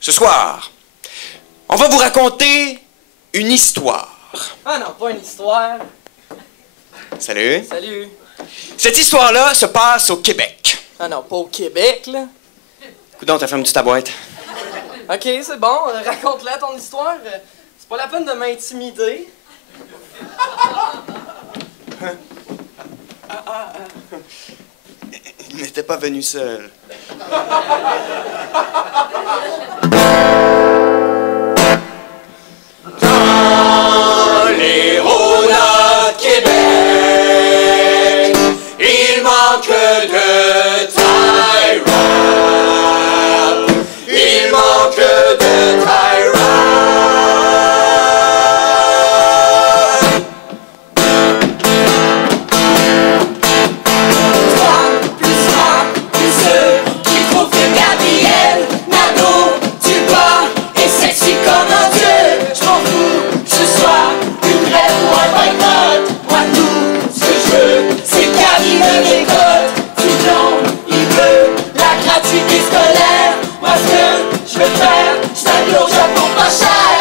Ce soir, on va vous raconter une histoire. Ah non, pas une histoire. Salut. Salut. Cette histoire-là se passe au Québec. Ah non, pas au Québec, là. Coudonc, t'as fermé toute ta boîte. OK, c'est bon. Raconte-la ton histoire. C'est pas la peine de m'intimider. Il n'était pas venu seul. Dans les Rhônes à Québec, il manque de taille rap. Il manque de taille rap. 3 plus 3 plus ceux qui trouvent que Gabriel Nadeau Dubois est sexy comme un dieu. Je m'en fous que ce soit une grève ou un boycott. Moi tout ce que je veux, c'est qu'Harry me décote. Diplôme, il veut la gratuité scolaire. Moi ce que je veux faire, je t'appelle au Japon pas cher.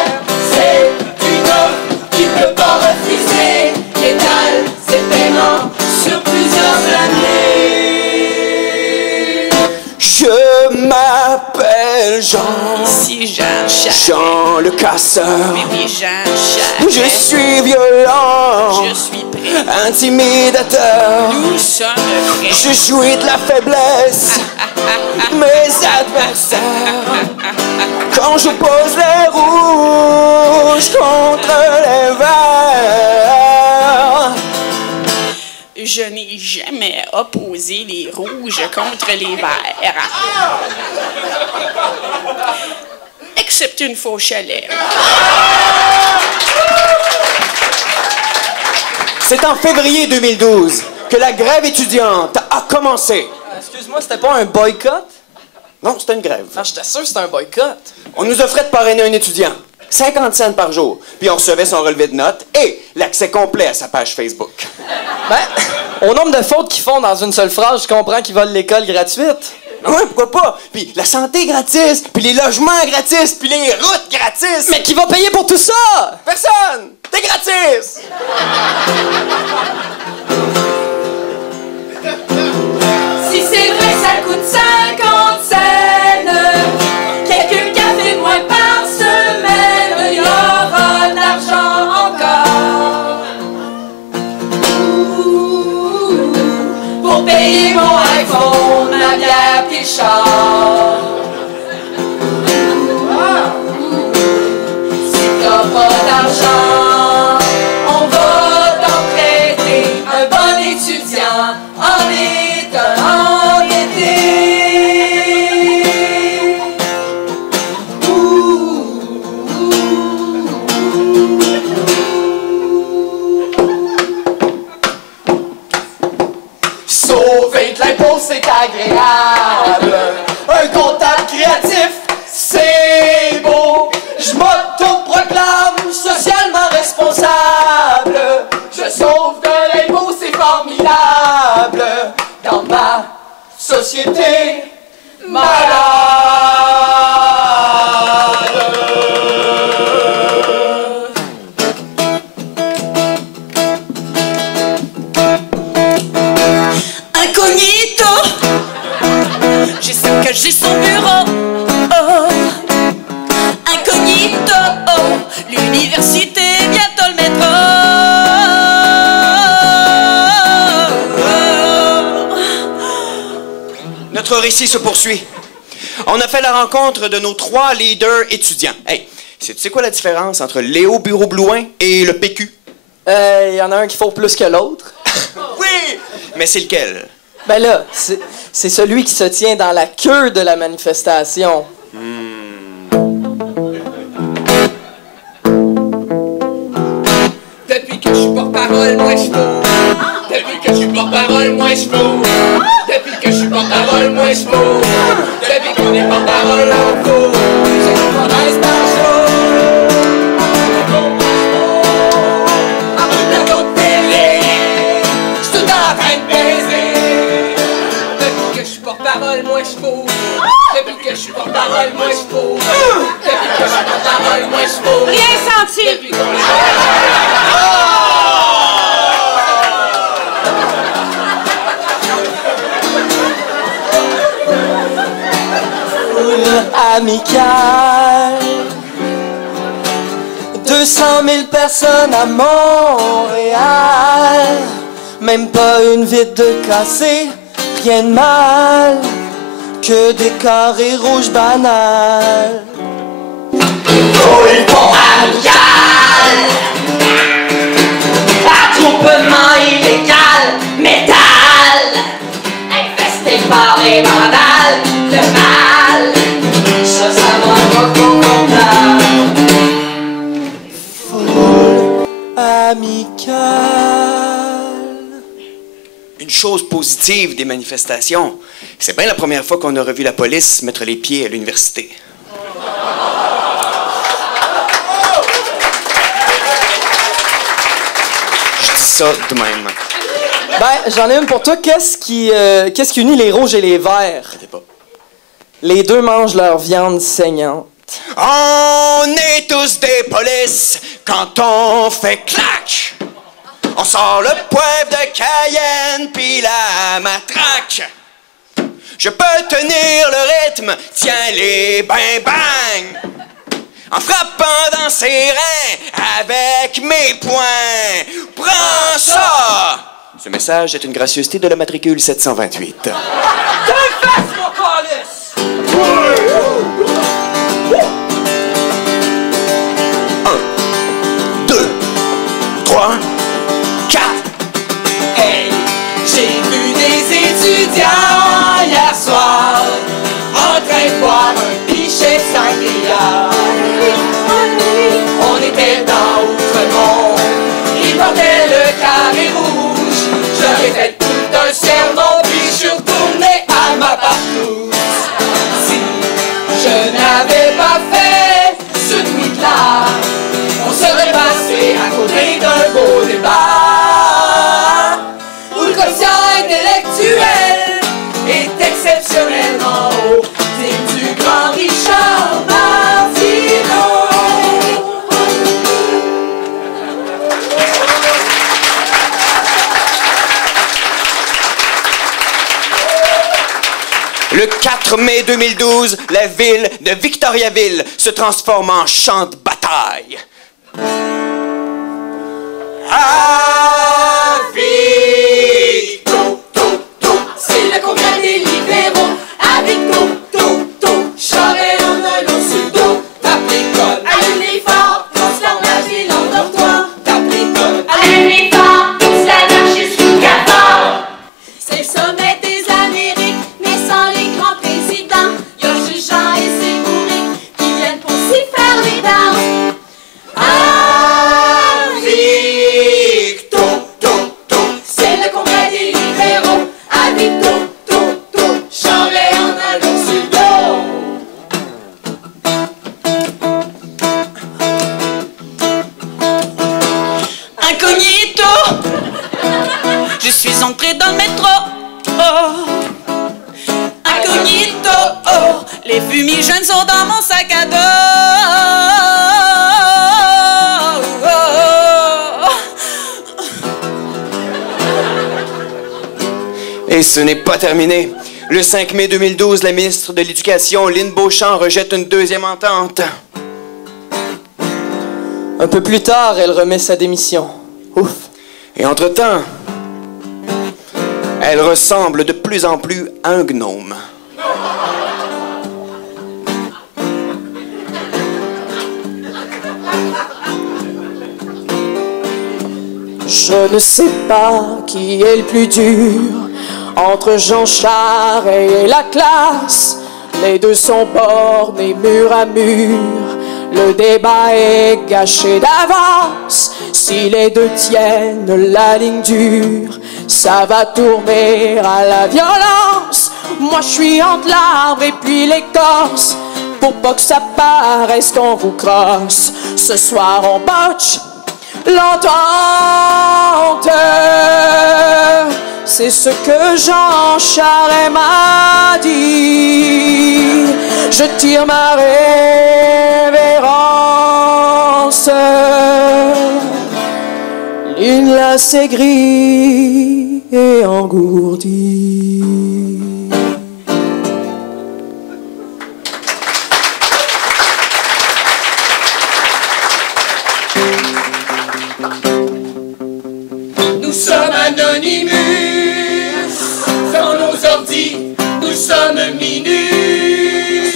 C'est une offre qu'il peut pas refuser. Étale ses paiements sur plusieurs années. Je m'appelle Jean. Ici Jean-Charles. Jean le casseur. Oui, Jean-Charles. Je suis violent. Je suis prêt. Intimidateur. Nous sommes prêts. Je jouis de la faiblesse. Mes adversaires. Quand j'oppose les rouges contre les verts. Je n'ai jamais opposé les rouges contre les verts. Excepté une fois au chalet. C'est en février 2012 que la grève étudiante a commencé. Excuse-moi, c'était pas un boycott? Non, c'était une grève. Ah, j'étais sûr que c'était un boycott. On nous offrait de parrainer un étudiant. 50 cents par jour. Puis on recevait son relevé de notes et l'accès complet à sa page Facebook. Ben, au nombre de fautes qu'ils font dans une seule phrase, je comprends qu'ils veulent l'école gratuite. Ouais, pourquoi pas? Puis la santé gratis, puis les logements gratis, puis les routes gratis. Mais qui va payer pour tout ça? Personne! T'es gratis! Si c'est vrai que ça coûte 50 cents, quelques cafés de moins par semaine, il y aura de l'argent encore. Ouh, pour payer mon iPhone, ma bière pis le char. Si t'as pas d'argent, on va t'en prêter un bon étudiant en état endetté. Sauver de l'impôt, c'est agréable. Un comptable créatif, c'est beau. Je m'auto-proclame socialement responsable. Je sauve de l'impôt, c'est formidable. Dans ma société malade. Incognito. Je sais que j'ai son bureau. Oh. Incognito. Oh. L'université, bientôt le métro. Notre récit se poursuit. On a fait la rencontre de nos 3 leaders étudiants. Hey, tu sais quoi la différence entre Léo Bureau-Blouin et le PQ? Il y en a un qui faut plus que l'autre. Oui! Mais c'est lequel? Ben là, c'est celui qui se tient dans la queue de la manifestation. Depuis que je suis porte-parole, moi je fous. Depuis que je suis porte-parole, moi je fous. Depuis que je suis porte-parole, moi je fous. Depuis qu'on est porte-parole, on fout. J'ai une promesse par jour. En bout de l'autre télé, je suis tout en train de baiser. Depuis que je suis porte-parole, moi je fous. Depuis que je suis porte-parole, moi je fous. Depuis que je suis porte-parole, moi je fous. Rien senti. Depuis qu'on Amical. 200 000 personnes à Montréal. Même pas une vitre de cassé, rien de mal. Que des carrés rouges banals. Foule pont amical. Attroupement illégal. Métal. Infesté par les vandales. Le mal. Ça va pas confortable. Foule amicale. Une chose positive des manifestations, c'est bien la première fois qu'on a revu la police mettre les pieds à l'université. Je dis ça de même. Ben, j'en ai une pour toi. Qu'est-ce qui unit les rouges et les verts? Arrêtez pas. Les deux mangent leur viande saignante. On est tous des polices quand on fait clac. On sort le poivre de Cayenne puis la matraque. Je peux tenir le rythme, tiens les bang-bang. En frappant dans ses reins avec mes poings. Prends ça! Ce message est une gracieuseté de la matricule 728. T'es face, mon calice! 1, 2, 3, 4. Hey, j'ai vu des étudiants hier soir en train de boire un pichet sangria. On était dans Outremont, ils portaient le carré rouge. J'aurais fait tout un sermon, puis je suis retourné à ma partouze. Si je n'avais pas fait ce tweet-là, on serait passé à côté d'un beau débat où le quotient intellectuel est exceptionnellement haut. C'est du grand Richard Martineau. Le 4 mai 2012, la ville de Victoriaville se transforme en champ de bataille. C'est le congrès des libéraux avec Charest en a l'eau sur le dos. Tape l'école, allumez fort, transforme la ville en dortoir. Tape l'école, allumez fort, tous l'anarchiste sous cafard. C'est le sommet des Amériques, mais sans les grands présidents. Y'a juste Jean et ses bourriques qui viennent pour s'y faire les dents. C'est le congrès des libéraux avec Charest en a l'eau sur le dos. Incognito, je suis entré dans le métro. Oh. Incognito, oh. Les fumigènes sont dans mon sac à dos. Et ce n'est pas terminé. Le 5 mai 2012, la ministre de l'Éducation, Lynn Beauchamp, rejette une deuxième entente. Un peu plus tard, elle remet sa démission. Ouf. Et entre-temps, elle ressemble de plus en plus à un gnome. Je ne sais pas qui est le plus dur entre Jean Charest et la classe. Les deux sont bornés mur à mur. Le débat est gâché d'avance. Si les deux tiennent la ligne dure, ça va tourner à la violence. Moi je suis entre l'arbre et puis l'écorce, pour pas que ça paraisse qu'on vous crosse. Ce soir on botche l'entente. C'est ce que Jean Charest m'a dit. tire ma révérence. Une lacet gris et engourdi. Nous sommes Anonymous, sans nos ordis, nous sommes Minus,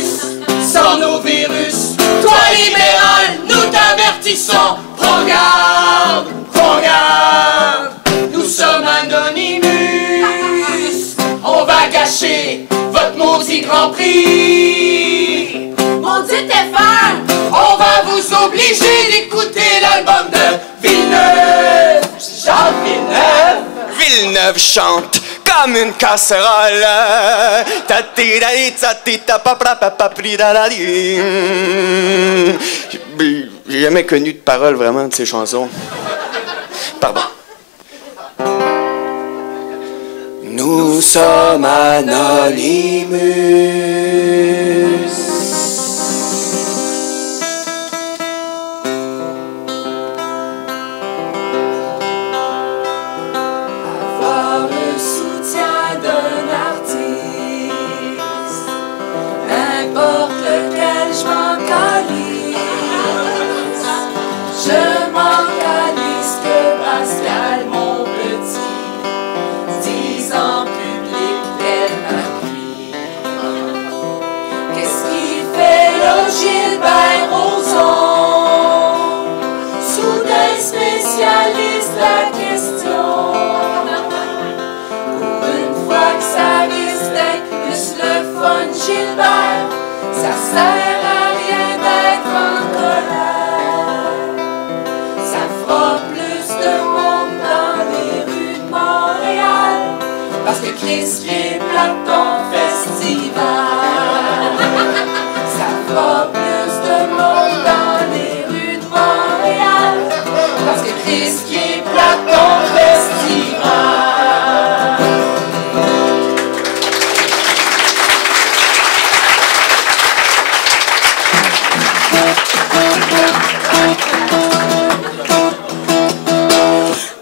sans nos virus. Toi libéral, nous t'avertissons, prends garde, prends garde. Nous sommes Anonymous, on va gâcher votre maudit Grand Prix. Maudit FR, On va vous obliger d'écouter l'album de Villeneuve. Jean Villeneuve. Villeneuve chante comme une casserole. J'ai jamais connu de paroles vraiment de ces chansons. Pardon. Nous sommes Anonymous. avoir le soutien d'un artiste, n'importe lequel, je m'en calisse. Je m'en calisse que Pascal, mon petit, dise en public tellement cuit. Qu'est-ce qu'il fait là, Gilbert Rozon? Soudain spécialiste la question. Pour une fois que ça risque d'être plus le fun, Gilbert, ça sert à rien d'être en colère. Ça fera plus de monde dans les rues de Montréal, parce que Chris est plate ton festival. Ça fera plus de monde dans les rues de Montréal, parce que Chris est plate ton festival.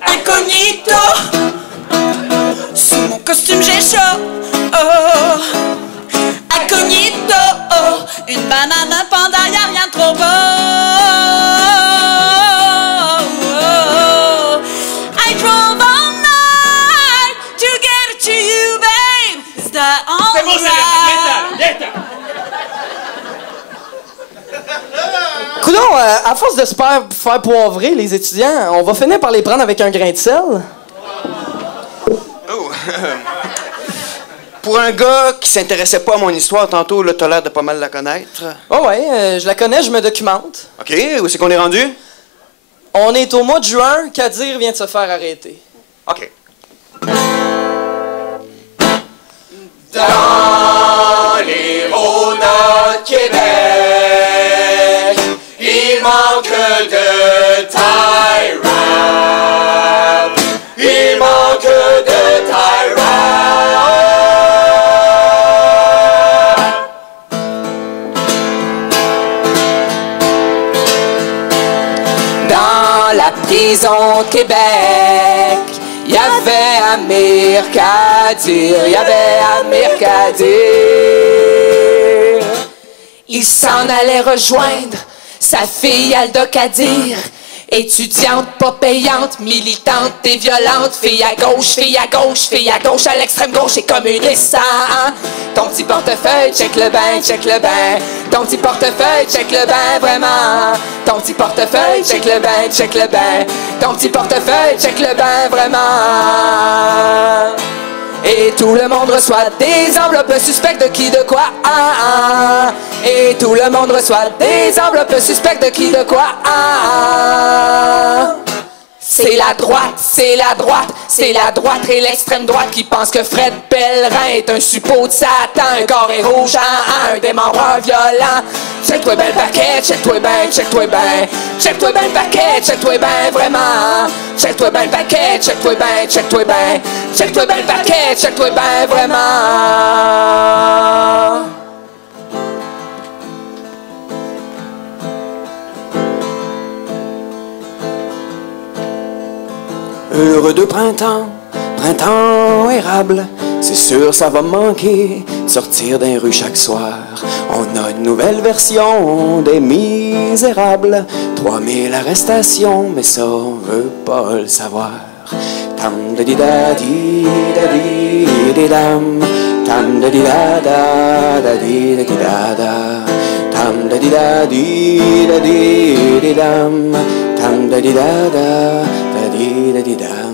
Incognito, sous mon costume j'ai chaud. Oh. Incognito, une banane, un panda, y'a rien de trop beau. I drove all night to get to you, babe. Is that all C'est bon, c'est right? Coudon, à force de se faire poivrer, les étudiants, on va finir par les prendre avec un grain de sel. Oh. Pour un gars qui s'intéressait pas à mon histoire tantôt, là, t'as l'air de pas mal la connaître. Oh ouais, je la connais, je me documente. OK, où c'est qu'on est rendu? On est au mois de juin, Kadir vient de se faire arrêter. OK. Dans les Rhônes de Québec, il manque de taille rap. Il manque de taille rap. Dans la prison de Québec, il y avait Amir Kadir, il y avait Amir Kadir. Il s'en allait rejoindre sa fille Alda Kadir, étudiante pas payante, militante et violente, fille à gauche, fille à gauche, fille à gauche, à l'extrême gauche et communiste, hein? Ton petit portefeuille, check le bain, check le bain. Ton petit portefeuille, check le bain, vraiment. Ton petit portefeuille, check le bain, check le bain. Ton petit portefeuille, check le bain, vraiment. Et tout le monde reçoit des enveloppes suspectes de qui, de quoi, ah, ah. Et tout le monde reçoit des enveloppes suspectes de qui, de quoi, ah, ah. C'est la droite, c'est la droite, c'est la droite et l'extrême droite qui pense que Fred Pellerin est un suppôt de Satan, un carré rouge, un démembreur violent. Check-toi ben le paquet, check-toi ben, check-toi ben. Check-toi ben le paquet, check-toi ben vraiment. Check-toi ben le paquet, check-toi ben, check-toi ben. Check-toi ben le paquet, check-toi ben vraiment. de printemps, printemps érable. C'est sûr, ça va manquer de sortir d'un rue chaque soir. On a une nouvelle version des Misérables. 3000 arrestations, mais ça, on veut pas le savoir. Tam da di da di da di di dam. Tam da di da da di da di da da. Tam da di da di da di di dam. Tam da di da di da di da.